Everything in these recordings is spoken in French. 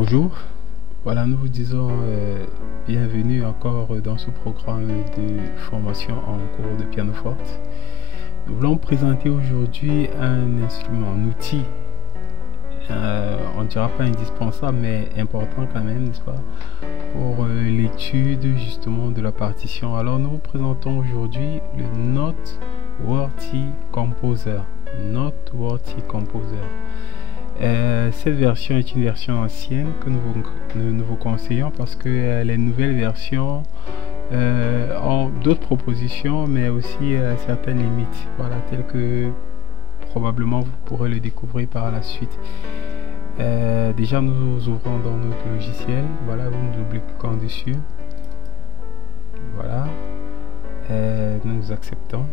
Bonjour, voilà, nous vous disons bienvenue encore dans ce programme de formation en cours de pianoforte. Nous voulons présenter aujourd'hui un instrument, un outil, on ne dira pas indispensable mais important quand même, n'est-ce pas, pour l'étude justement de la partition. Alors nous vous présentons aujourd'hui le Noteworthy Composer. Noteworthy Composer. Cette version est une version ancienne que nous vous conseillons parce que les nouvelles versions ont d'autres propositions mais aussi certaines limites, voilà, telles que probablement vous pourrez le découvrir par la suite. Déjà nous ouvrons dans notre logiciel, voilà, nous cliquons dessus, voilà, nous acceptons.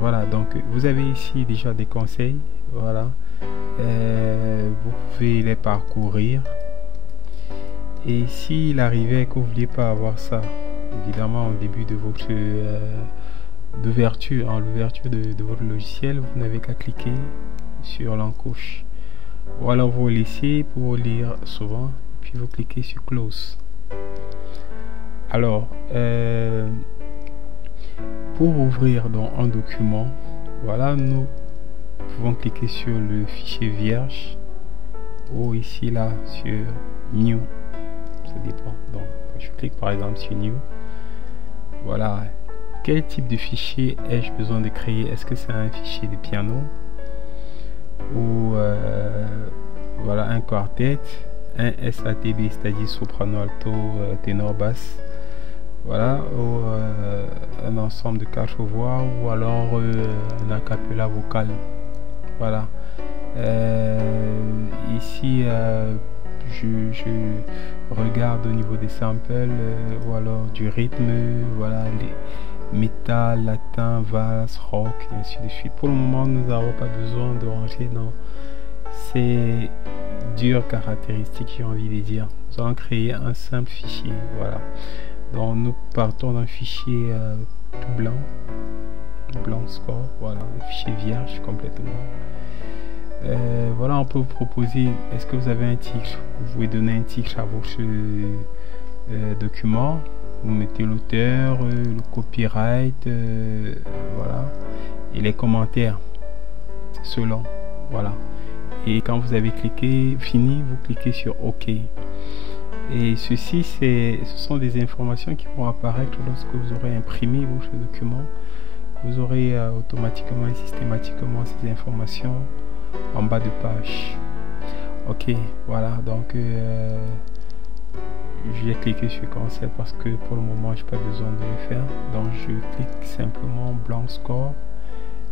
Voilà, donc vous avez ici déjà des conseils, voilà, vous pouvez les parcourir. Et s'il arrivait que vous ne vouliez pas avoir ça, évidemment au début de votre l'ouverture de votre logiciel, vous n'avez qu'à cliquer sur l'encoche, ou alors vous laissez pour lire souvent, puis vous cliquez sur close. Alors pour ouvrir dans un document, voilà, nous pouvons cliquer sur le fichier vierge ou ici là sur new, ça dépend. Donc je clique par exemple sur new. Voilà, quel type de fichier ai-je besoin de créer? Est-ce que c'est un fichier de piano ou voilà, un quartet, un SATB, c'est-à-dire soprano, alto, ténor, basse, voilà, ou un ensemble de 4 voix, ou alors un acapella vocal. Voilà, ici je regarde au niveau des samples ou alors du rythme, voilà, les métal, latin, valse, rock et ainsi de suite. Pour le moment nous n'avons pas besoin de ranger dans ces dures caractéristiques, j'ai envie de dire. Nous allons créer un simple fichier, voilà. Donc nous partons d'un fichier tout blanc score, voilà, un fichier vierge complètement. Voilà, on peut vous proposer, est-ce que vous avez un titre? Vous pouvez donner un titre à votre document, vous mettez l'auteur, le copyright, voilà, et les commentaires selon, voilà. Et quand vous avez cliqué fini, vous cliquez sur OK. Et ceci, ce sont des informations qui vont apparaître lorsque vous aurez imprimé votre document. Vous aurez automatiquement et systématiquement ces informations en bas de page. Ok, voilà, donc je vais cliquer sur cancel parce que pour le moment je n'ai pas besoin de le faire. Donc je clique simplement blanc score,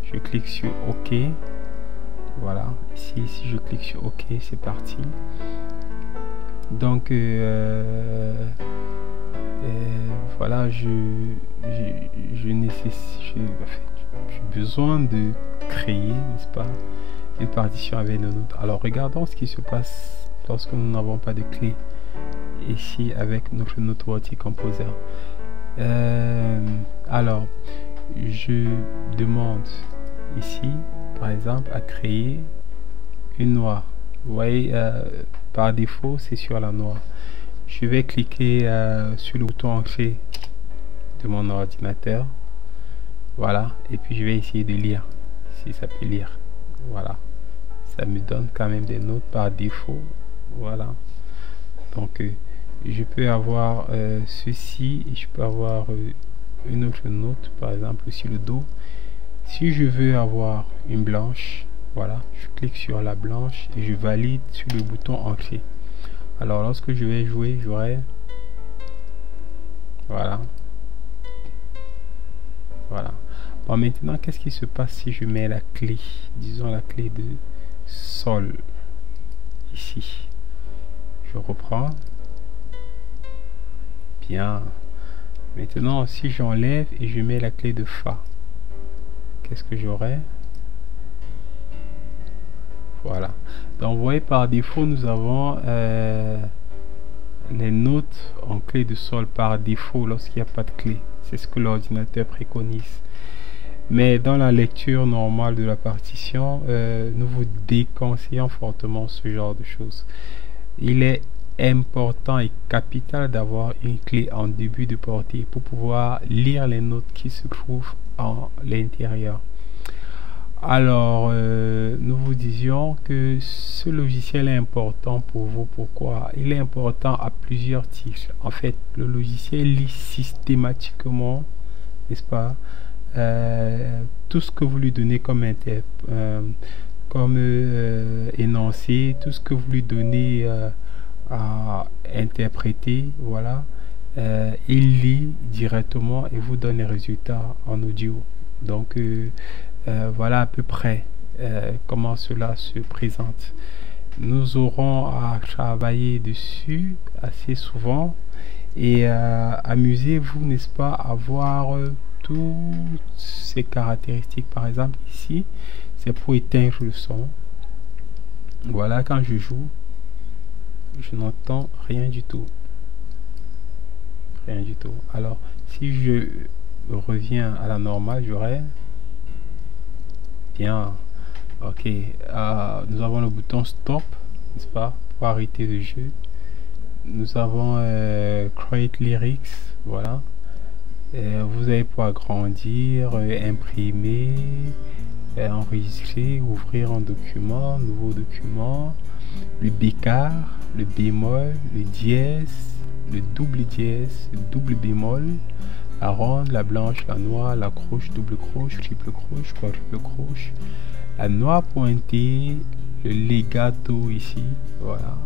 je clique sur OK. Voilà, ici je clique sur OK, c'est parti. Donc voilà, j'ai besoin de créer, n'est-ce pas, une partition avec nos notes. Alors regardons ce qui se passe lorsque nous n'avons pas de clé ici avec notre Noteworthy Composer. Alors je demande ici par exemple à créer une noix. Vous voyez, par défaut c'est sur la noix. Je vais cliquer sur le bouton entrée de mon ordinateur, voilà, et puis je vais essayer de lire si ça peut lire. Voilà, ça me donne quand même des notes par défaut, voilà. Donc je peux avoir ceci et je peux avoir une autre note, par exemple sur le do. Si je veux avoir une blanche, voilà, je clique sur la blanche et je valide sur le bouton entrée. Alors lorsque je vais jouer, j'aurai, voilà, voilà. Bon, maintenant qu'est-ce qui se passe si je mets la clé, disons la clé de sol ici? Je reprends, bien. Maintenant si j'enlève et je mets la clé de fa, qu'est-ce que j'aurai? Voilà, donc vous voyez, par défaut nous avons les notes en clé de sol par défaut lorsqu'il n'y a pas de clé. C'est ce que l'ordinateur préconise. Mais dans la lecture normale de la partition, nous vous déconseillons fortement ce genre de choses. Il est important et capital d'avoir une clé en début de portée pour pouvoir lire les notes qui se trouvent en l'intérieur. Alors, nous vous disions que ce logiciel est important pour vous. Pourquoi? Il est important à plusieurs titres. En fait, le logiciel lit systématiquement, n'est-ce pas, tout ce que vous lui donnez comme énoncé, tout ce que vous lui donnez à interpréter, voilà. Il lit directement et vous donne les résultats en audio. Donc, voilà à peu près comment cela se présente. Nous aurons à travailler dessus assez souvent et amusez-vous, n'est-ce pas, à voir toutes ces caractéristiques. Par exemple, ici, c'est pour éteindre le son. Voilà, quand je joue, je n'entends rien du tout. Rien du tout. Alors, si je reviens à la normale, j'aurai... Bien, ok. Nous avons le bouton stop, n'est-ce pas, pour arrêter le jeu. Nous avons create lyrics, voilà. Vous allez pouvoir agrandir, imprimer, enregistrer, ouvrir un document, nouveau document, le bécard, le bémol, le dièse, le double dièse, le double bémol, la ronde, la blanche, la noire, la croche, double croche, triple croche, quadruple croche, la noire pointée, le legato ici, voilà.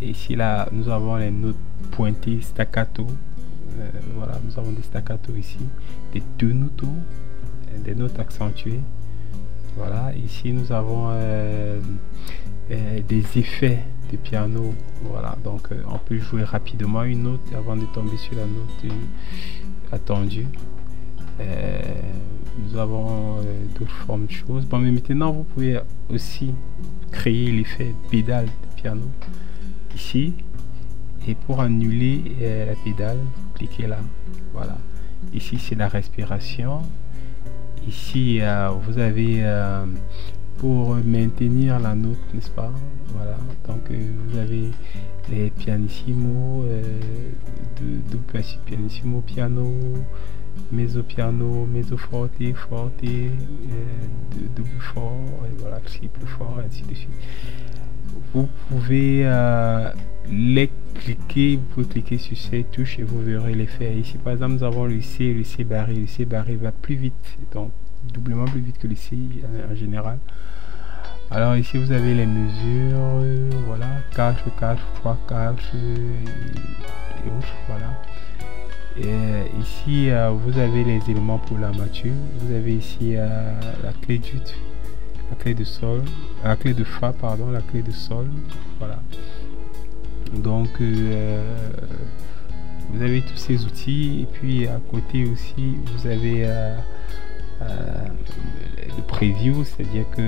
Et ici là, nous avons les notes pointées, staccato, voilà, nous avons des staccato ici, des tenuto, des notes accentuées, voilà. Ici nous avons des effets de piano, voilà. Donc on peut jouer rapidement une note avant de tomber sur la note attendue. Nous avons d'autres formes de choses. Bon, mais maintenant vous pouvez aussi créer l'effet pédale de piano ici, et pour annuler la pédale, cliquez là, voilà. Ici c'est la respiration. Ici vous avez pour maintenir la note, n'est-ce pas, voilà. Donc vous avez les pianissimo, double pianissimo, piano, mezzo piano, mezzo forte, forte, double fort, et voilà, triple fort, ainsi de suite. Vous pouvez les cliquer, vous pouvez cliquer sur ces touches et vous verrez l'effet. Ici par exemple nous avons le C barré. Le C barré va plus vite, donc doublement plus vite que le C en général. Alors ici vous avez les mesures, voilà, 4, 4, 3, 4 et autres, voilà. Et ici vous avez les éléments pour l'armature. Vous avez ici la clé d'ut, la clé de sol, la clé de fa, pardon, la clé de sol, voilà. Donc vous avez tous ces outils, et puis à côté aussi vous avez le preview, c'est-à-dire que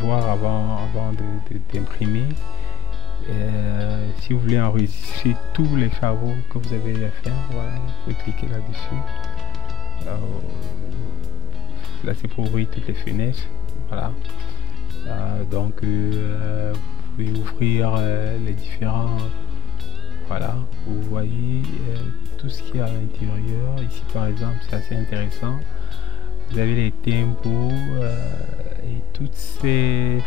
voir avant d'imprimer. Si vous voulez enregistrer tous les travaux que vous avez à faire, voilà, vous pouvez cliquer là-dessus. Là c'est pour ouvrir toutes les fenêtres, voilà. Donc vous pouvez ouvrir les différents, voilà, vous voyez tout ce qu'il y a à l'intérieur. Ici par exemple c'est assez intéressant, vous avez les tempos et toutes ces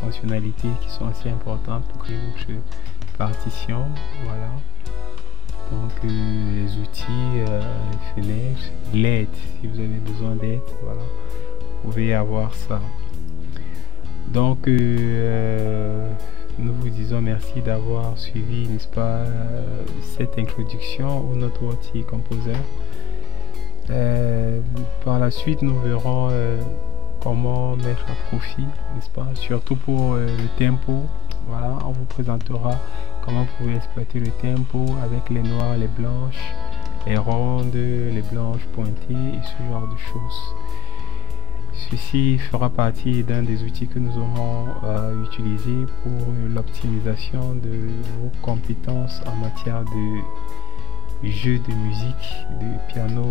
fonctionnalités qui sont assez importantes pour créer votre partition, voilà. Donc les outils, les fenêtres, l'aide, si vous avez besoin d'aide, voilà, vous pouvez avoir ça. Donc nous vous disons merci d'avoir suivi, n'est-ce pas, cette introduction au Noteworthy Composer. Par la suite nous verrons comment mettre à profit, n'est-ce pas, surtout pour le tempo. Voilà, on vous présentera comment vous pouvez exploiter le tempo avec les noires, les blanches, les rondes, les blanches pointées et ce genre de choses. Ceci fera partie d'un des outils que nous aurons utilisé pour l'optimisation de vos compétences en matière jeu de musique, de piano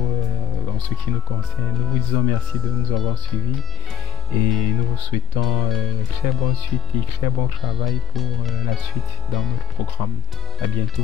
en ce qui nous concerne. Nous vous disons merci de nous avoir suivis et nous vous souhaitons très bonne suite et très bon travail pour la suite dans notre programme. À bientôt.